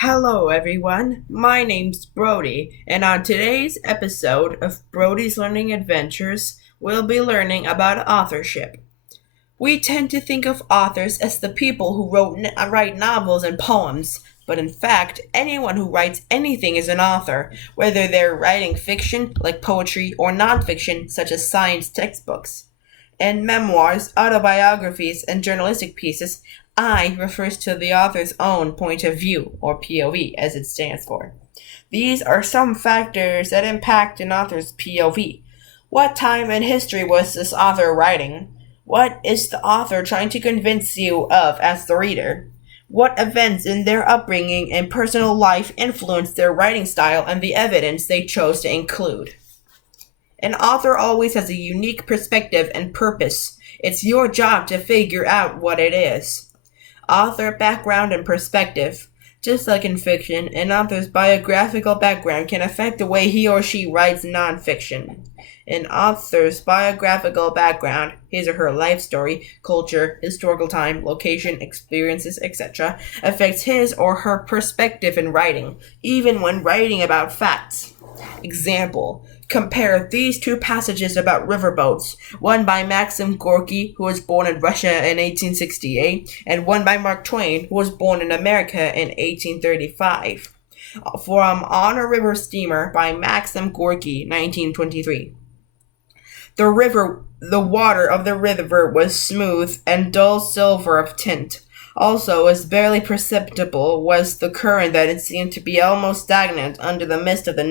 Hello, everyone. My name's Brody, and on today's episode of Brody's Learning Adventures, we'll be learning about authorship. We tend to think of authors as the people who write novels and poems, but in fact, anyone who writes anything is an author, whether they're writing fiction, like poetry, or nonfiction, such as science textbooks. In memoirs, autobiographies, and journalistic pieces, I refers to the author's own point of view, or POV as it stands for. These are some factors that impact an author's POV. What time in history was this author writing? What is the author trying to convince you of as the reader? What events in their upbringing and personal life influenced their writing style and the evidence they chose to include? An author always has a unique perspective and purpose. It's your job to figure out what it is. Author background and perspective. Just like in fiction, an author's biographical background can affect the way he or she writes nonfiction. An author's biographical background, his or her life story, culture, historical time, location, experiences, etc., affects his or her perspective in writing, even when writing about facts. Example: compare these two passages about riverboats, one by Maxim Gorky, who was born in Russia in 1868, and one by Mark Twain, who was born in America in 1835. From On a River Steamer by Maxim Gorky, 1923. The water of the river was smooth and dull silver of tint. Also, as barely perceptible was the current that it seemed to be almost stagnant under the mist of the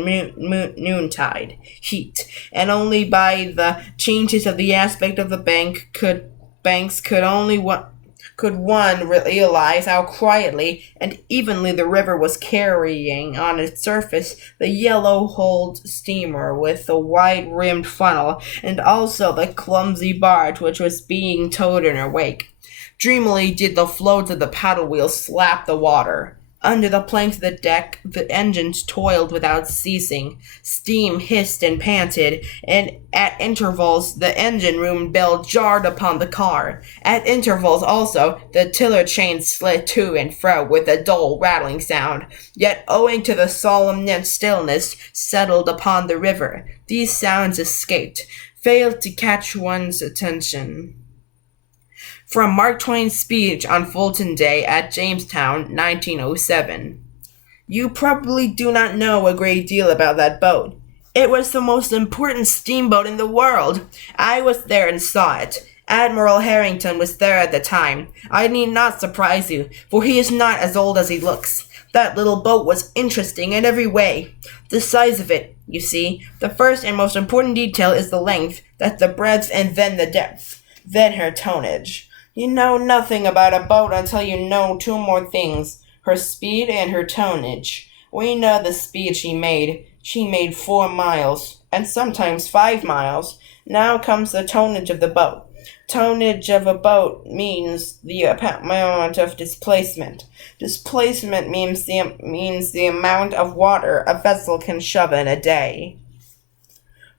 noontide heat, and only by the changes of the aspect of the banks could one realize how quietly and evenly the river was carrying on its surface the yellow-hulled steamer with the wide-rimmed funnel, and also the clumsy barge which was being towed in her wake. Dreamily did the floats of the paddle wheels slap the water. Under the planks of the deck, the engines toiled without ceasing. Steam hissed and panted, and at intervals the engine room bell jarred upon the car. At intervals also, the tiller chain slid to and fro with a dull rattling sound. Yet owing to the solemn stillness settled upon the river, these sounds failed to catch one's attention. From Mark Twain's speech on Fulton Day at Jamestown, 1907. You probably do not know a great deal about that boat. It was the most important steamboat in the world. I was there and saw it. Admiral Harrington was there at the time. I need not surprise you, for he is not as old as he looks. That little boat was interesting in every way. The size of it, you see, the first and most important detail is the length, that's the breadth and then the depth, then her tonnage. You know nothing about a boat until you know two more things, her speed and her tonnage. We know the speed she made. She made 4 miles, and sometimes 5 miles. Now comes the tonnage of the boat. Tonnage of a boat means the amount of displacement. Displacement means the amount of water a vessel can shove in a day.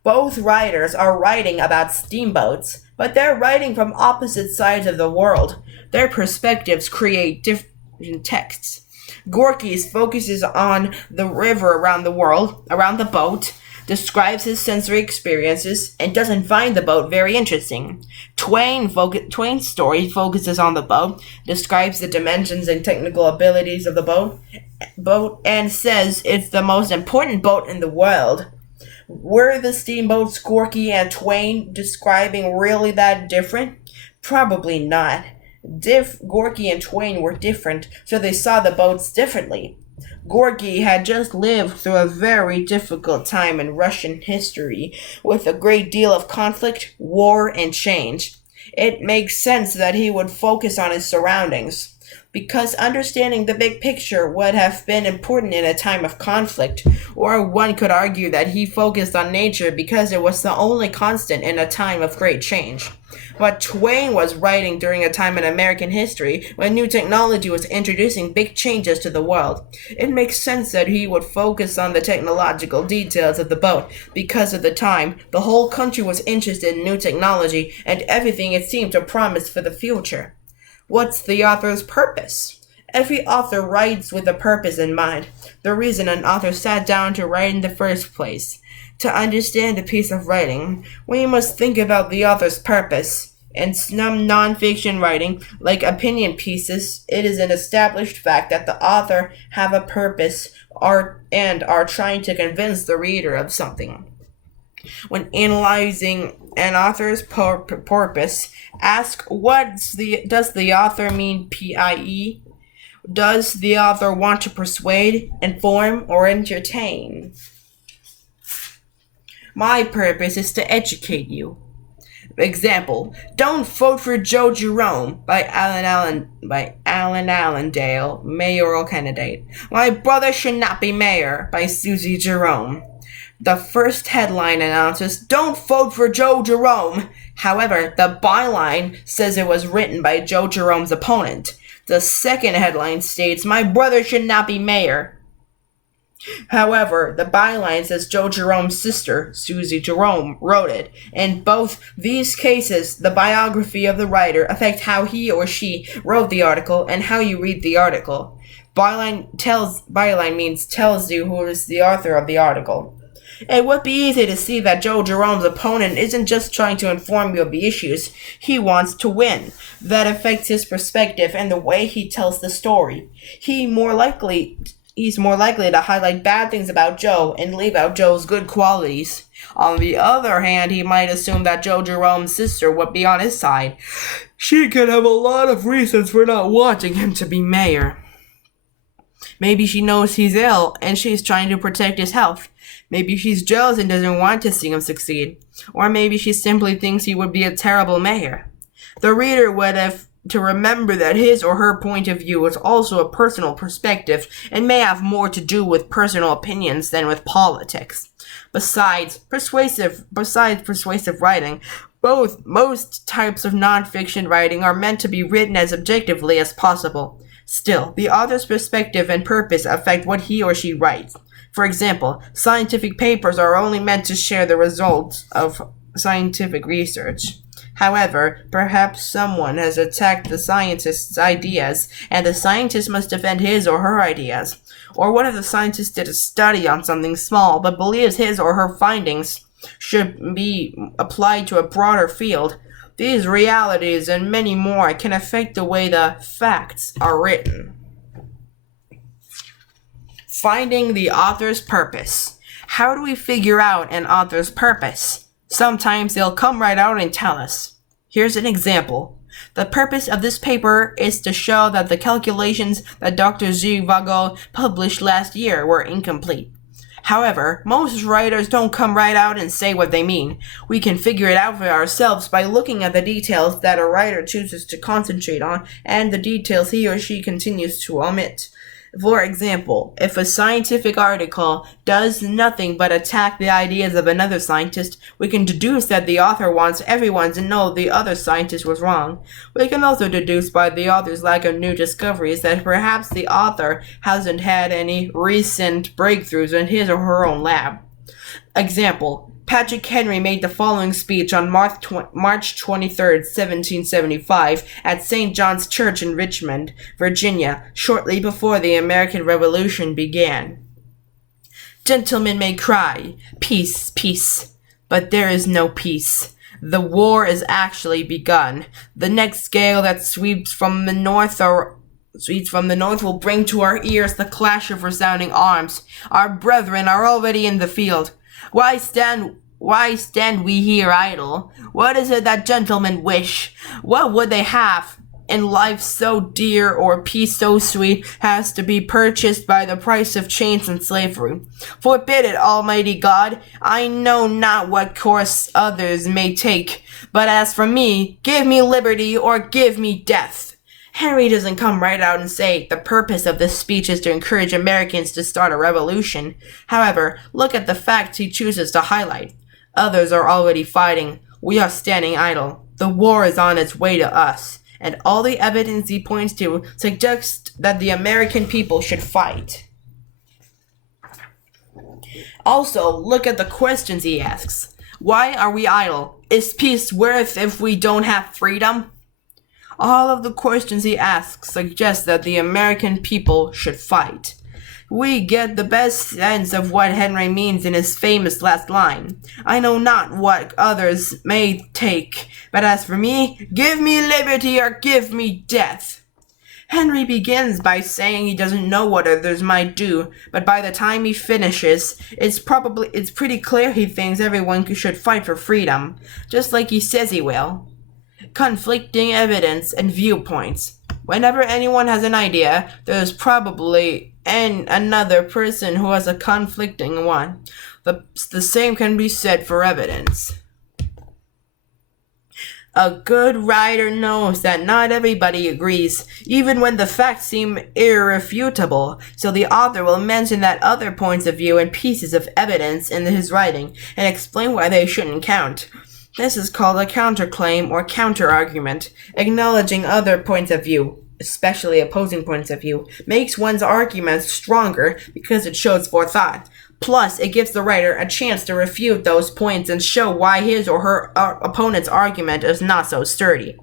Both writers are writing about steamboats, but they're writing from opposite sides of the world. Their perspectives create different texts. Gorky's focuses on the river around the boat, describes his sensory experiences, and doesn't find the boat very interesting. Twain's story focuses on the boat, describes the dimensions and technical abilities of the boat, and says it's the most important boat in the world. Were the steamboats Gorky and Twain describing really that different? Probably not. Gorky and Twain were different, so they saw the boats differently. Gorky had just lived through a very difficult time in Russian history, with a great deal of conflict, war, and change. It makes sense that he would focus on his surroundings, because understanding the big picture would have been important in a time of conflict, or one could argue that he focused on nature because it was the only constant in a time of great change. But Twain was writing during a time in American history when new technology was introducing big changes to the world. It makes sense that he would focus on the technological details of the boat, because at the time, the whole country was interested in new technology and everything it seemed to promise for the future. What's the author's purpose? Every author writes with a purpose in mind, the reason an author sat down to write in the first place. To understand a piece of writing, we must think about the author's purpose. In some non-fiction writing, like opinion pieces, it is an established fact that the author have a purpose and are trying to convince the reader of something. When analyzing an author's purpose, ask does the author mean PIE? Does the author want to persuade, inform, or entertain? My purpose is to educate you. Example: Don't Vote for Joe Jerome by Alan Allendale, mayoral candidate. My Brother Should Not Be Mayor by Susie Jerome. The first headline announces, "Don't vote for Joe Jerome." However, the byline says it was written by Joe Jerome's opponent. The second headline states, "My brother should not be mayor." However, the byline says Joe Jerome's sister, Susie Jerome, wrote it. In both these cases, the biography of the writer affects how he or she wrote the article and how you read the article. Byline means tells you who is the author of the article. It would be easy to see that Joe Jerome's opponent isn't just trying to inform you of the issues, he wants to win. That affects his perspective and the way he tells the story. He's more likely to highlight bad things about Joe and leave out Joe's good qualities. On the other hand, he might assume that Joe Jerome's sister would be on his side. She could have a lot of reasons for not wanting him to be mayor. Maybe she knows he's ill and she's trying to protect his health. Maybe she's jealous and doesn't want to see him succeed. Or maybe she simply thinks he would be a terrible mayor. The reader would have to remember that his or her point of view is also a personal perspective and may have more to do with personal opinions than with politics. Besides persuasive writing, most types of nonfiction writing are meant to be written as objectively as possible. Still, the author's perspective and purpose affect what he or she writes. For example, scientific papers are only meant to share the results of scientific research. However, perhaps someone has attacked the scientist's ideas, and the scientist must defend his or her ideas. Or what if the scientist did a study on something small, but believes his or her findings should be applied to a broader field? These realities and many more can affect the way the facts are written. Finding the author's purpose. How do we figure out an author's purpose? Sometimes they'll come right out and tell us. Here's an example. The purpose of this paper is to show that the calculations that Dr. Zhivago published last year were incomplete. However, most writers don't come right out and say what they mean. We can figure it out for ourselves by looking at the details that a writer chooses to concentrate on and the details he or she continues to omit. For example, if a scientific article does nothing but attack the ideas of another scientist, we can deduce that the author wants everyone to know the other scientist was wrong. We can also deduce by the author's lack of new discoveries that perhaps the author hasn't had any recent breakthroughs in his or her own lab. Example: Patrick Henry made the following speech on March 23, 1775, at St. John's Church in Richmond, Virginia, shortly before the American Revolution began. Gentlemen may cry, "Peace, peace," but there is no peace. The war is actually begun. The next gale that sweeps from the north will bring to our ears the clash of resounding arms. Our brethren are already in the field. Why stand we here idle? What is it that gentlemen wish? What would they have? And life so dear or peace so sweet has to be purchased by the price of chains and slavery. Forbid it, Almighty God. I know not what course others may take, but as for me, give me liberty or give me death. Henry doesn't come right out and say the purpose of this speech is to encourage Americans to start a revolution. However, look at the facts he chooses to highlight. Others are already fighting. We are standing idle. The war is on its way to us, and all the evidence he points to suggests that the American people should fight. Also, look at the questions he asks. Why are we idle? Is peace worth if we don't have freedom? All of the questions he asks suggest that the American people should fight. We get the best sense of what Henry means in his famous last line. I know not what others may take, but as for me, give me liberty or give me death. Henry begins by saying he doesn't know what others might do, but by the time he finishes, it's pretty clear he thinks everyone should fight for freedom, just like he says he will. Conflicting evidence and viewpoints. Whenever anyone has an idea, there's probably another person who has a conflicting one. The same can be said for evidence. A good writer knows that not everybody agrees, even when the facts seem irrefutable, so the author will mention that other points of view and pieces of evidence in his writing and explain why they shouldn't count. This is called a counterclaim or counter-argument. Acknowledging other points of view, especially opposing points of view, makes one's argument stronger because it shows forethought. Plus, it gives the writer a chance to refute those points and show why his or her opponent's argument is not so sturdy.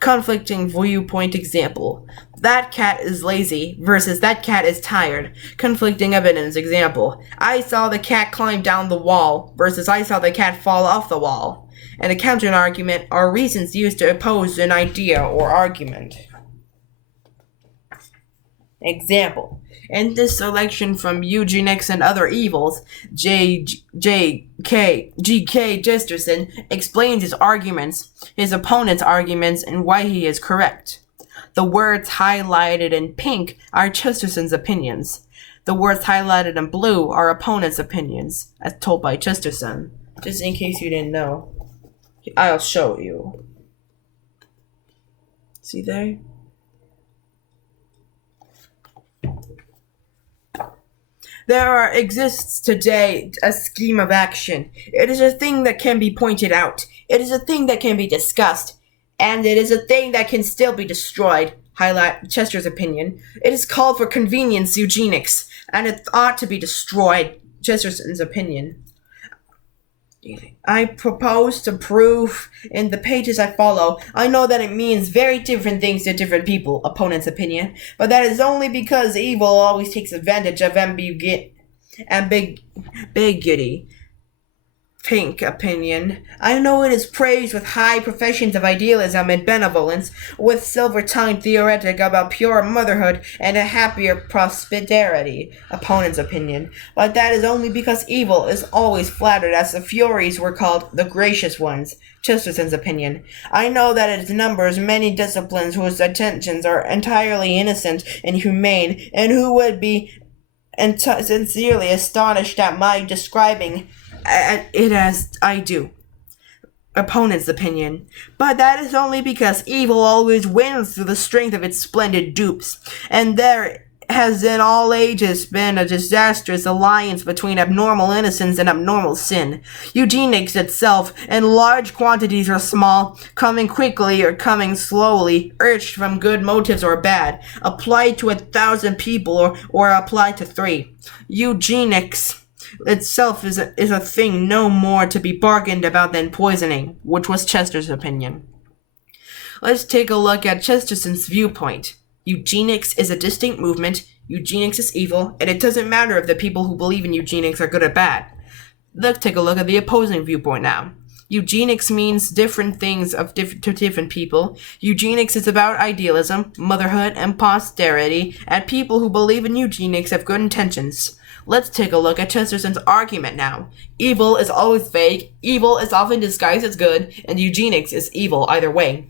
Conflicting viewpoint example. That cat is lazy versus that cat is tired. Conflicting evidence example. I saw the cat climb down the wall versus I saw the cat fall off the wall. And a counter-argument are reasons used to oppose an idea or argument. Example. In this selection from Eugenics and Other Evils, G.K. Chesterton explains his arguments, his opponent's arguments, and why he is correct. The words highlighted in pink are Chesterton's opinions. The words highlighted in blue are opponent's opinions, as told by Chesterton. Just in case you didn't know, I'll show you. See there? There exists today a scheme of action. It is a thing that can be pointed out. It is a thing that can be discussed. And it is a thing that can still be destroyed. Highlight Chester's opinion. It is called for convenience eugenics, and it ought to be destroyed. Chesterton's opinion. I propose to prove in the pages I follow. I know that it means very different things to different people, opponent's opinion, but that is only because evil always takes advantage of ambiguity. Pink opinion. I know it is praised with high professions of idealism and benevolence, with silver-tongued theoretic about pure motherhood and a happier prosperity, opponent's opinion. But that is only because evil is always flattered, as the Furies were called the gracious ones, Chesterton's opinion. I know that it numbers many disciplines whose intentions are entirely innocent and humane, and who would be sincerely astonished at my describing it as I do. Opponent's opinion. But that is only because evil always wins through the strength of its splendid dupes, and there has in all ages been a disastrous alliance between abnormal innocence and abnormal sin. Eugenics itself, in large quantities or small, coming quickly or coming slowly, urged from good motives or bad, applied to 1,000 people or applied to 3. Eugenics itself is a thing no more to be bargained about than poisoning, which was Chester's opinion. Let's take a look at Chesterton's viewpoint. Eugenics is a distinct movement, eugenics is evil, and it doesn't matter if the people who believe in eugenics are good or bad. Let's take a look at the opposing viewpoint now. Eugenics means different things to different people. Eugenics is about idealism, motherhood, and posterity, and people who believe in eugenics have good intentions. Let's take a look at Chesterton's argument now. Evil is always vague, evil is often disguised as good, and eugenics is evil either way.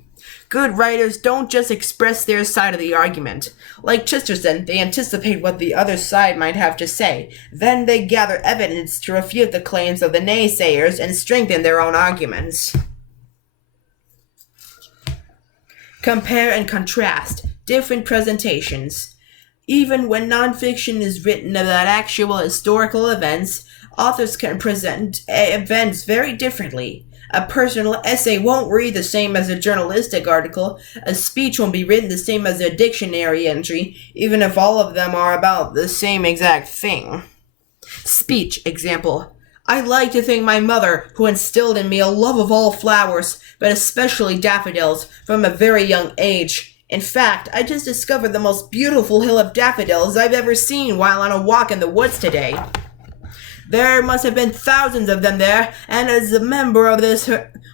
Good writers don't just express their side of the argument. Like Chesterton, they anticipate what the other side might have to say. Then they gather evidence to refute the claims of the naysayers and strengthen their own arguments. Compare and contrast different presentations. Even when nonfiction is written about actual historical events, authors can present events very differently. A personal essay won't read the same as a journalistic article. A speech won't be written the same as a dictionary entry, even if all of them are about the same exact thing. Speech example. I'd like to thank my mother, who instilled in me a love of all flowers, but especially daffodils, from a very young age. In fact, I just discovered the most beautiful hill of daffodils I've ever seen while on a walk in the woods today. There must have been thousands of them there, and as a member of this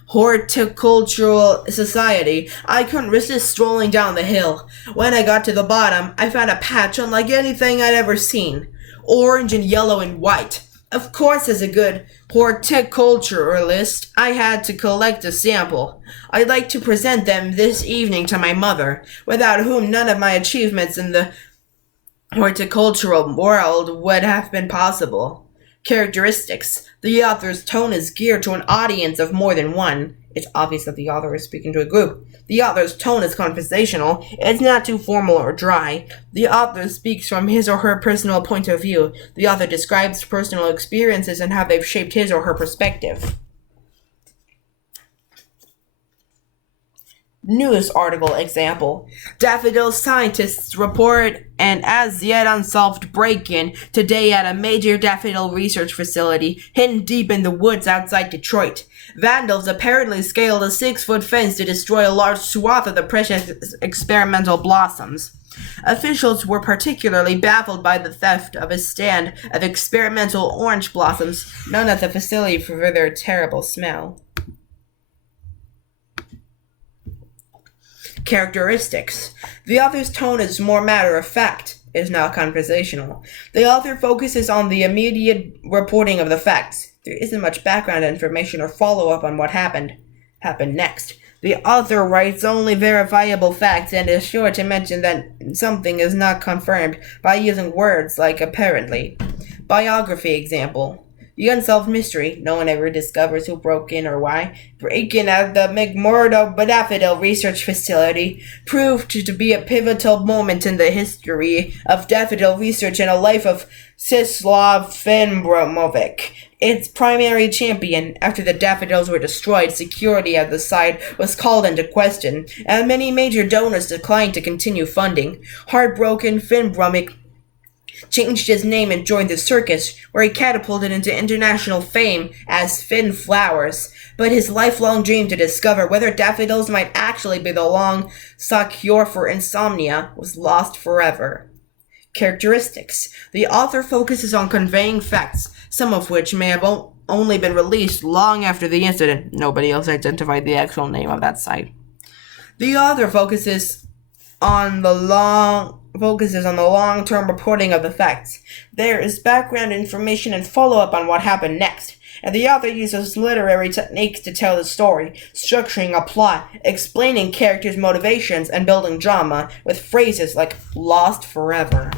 horticultural society, I couldn't resist strolling down the hill. When I got to the bottom, I found a patch unlike anything I'd ever seen. Orange and yellow and white. Of course, as a good horticulturalist, I had to collect a sample. I'd like to present them this evening to my mother, without whom none of my achievements in the horticultural world would have been possible. Characteristics. The author's tone is geared to an audience of more than one. It's obvious that the author is speaking to a group. The author's tone is conversational. It's not too formal or dry. The author speaks from his or her personal point of view. The author describes personal experiences and how they've shaped his or her perspective. News article example. Daffodil scientists report an as yet unsolved break-in today at a major daffodil research facility hidden deep in the woods outside Detroit. Vandals apparently scaled a 6-foot fence to destroy a large swath of the precious experimental blossoms. Officials were particularly baffled by the theft of a stand of experimental orange blossoms known at the facility for their terrible smell. Characteristics. The author's tone is more matter-of-fact. It is not conversational. The author focuses on the immediate reporting of the facts. There isn't much background information or follow-up on what happened next. The author writes only verifiable facts and is sure to mention that something is not confirmed by using words like apparently. Biography example. The unsolved mystery, no one ever discovers who broke in or why, break-in at the McMurdo Daffodil Research Facility proved to be a pivotal moment in the history of daffodil research and a life of Czeslaw Finbromovic. Its primary champion, after the daffodils were destroyed, security at the site was called into question, and many major donors declined to continue funding. Heartbroken, Finbromovic changed his name and joined the circus, where he catapulted into international fame as Finn Flowers. But his lifelong dream to discover whether daffodils might actually be the long-sought cure for insomnia was lost forever. Characteristics. The author focuses on conveying facts, some of which may have only been released long after the incident. Nobody else identified the actual name of that site. The author focuses on the long-term reporting of the facts. There is background information and follow-up on what happened next, and the author uses literary techniques to tell the story, structuring a plot, explaining characters' motivations, and building drama with phrases like "lost forever."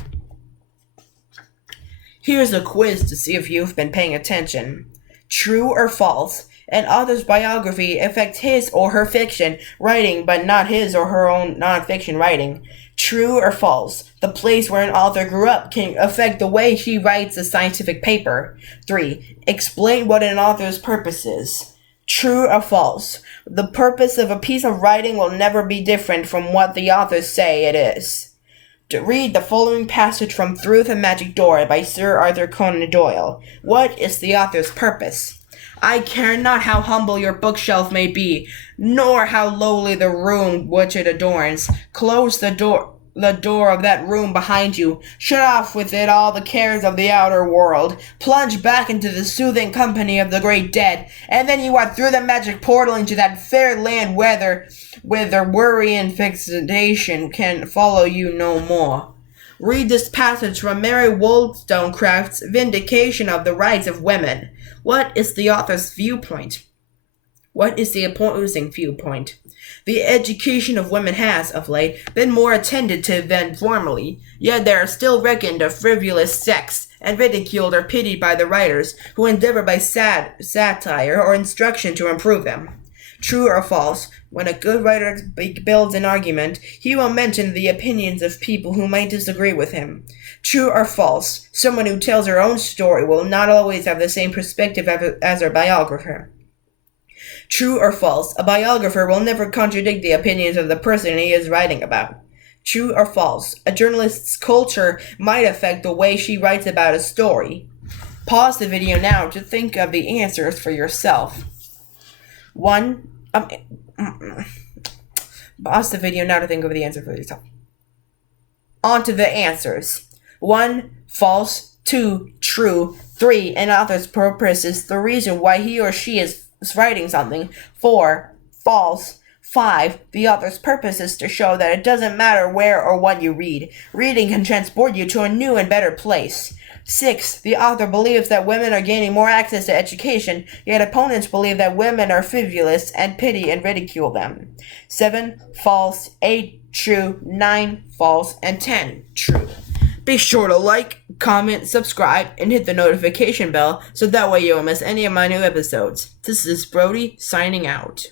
Here's a quiz to see if you've been paying attention. True or false? An author's biography affects his or her fiction writing, but not his or her own non-fiction writing. True or false? The place where an author grew up can affect the way he writes a scientific paper. 3. Explain what an author's purpose is. True or false? The purpose of a piece of writing will never be different from what the authors say it is. To read the following passage from Through the Magic Door by Sir Arthur Conan Doyle. What is the author's purpose? I care not how humble your bookshelf may be, nor how lowly the room which it adorns. Close the door of that room behind you. Shut off with it all the cares of the outer world. Plunge back into the soothing company of the great dead, and then you are through the magic portal into that fair land whither worry and fixation can follow you no more. Read this passage from Mary Wollstonecraft's Vindication of the Rights of Women. What is the author's viewpoint? What is the opposing viewpoint? The education of women has, of late, been more attended to than formerly, yet they are still reckoned a frivolous sex, and ridiculed or pitied by the writers, who endeavor by satire or instruction to improve them. True or false? When a good writer builds an argument, he will mention the opinions of people who might disagree with him. True or false? Someone who tells her own story will not always have the same perspective as her biographer. True or false? A biographer will never contradict the opinions of the person he is writing about. True or false? A journalist's culture might affect the way she writes about a story. Pause the video now to think of the answers for yourself. Pause the video now to think of the answer for yourself. On to the answers. 1. False. 2. True. 3. An author's purpose is the reason why he or she is writing something. 4. False. 5. The author's purpose is to show that it doesn't matter where or what you read. Reading can transport you to a new and better place. 6. The author believes that women are gaining more access to education, yet opponents believe that women are frivolous and pity and ridicule them. 7. False. 8. True. 9. False. And 10. True. Be sure to like, comment, subscribe, and hit the notification bell so that way you won't miss any of my new episodes. This is Brody signing out.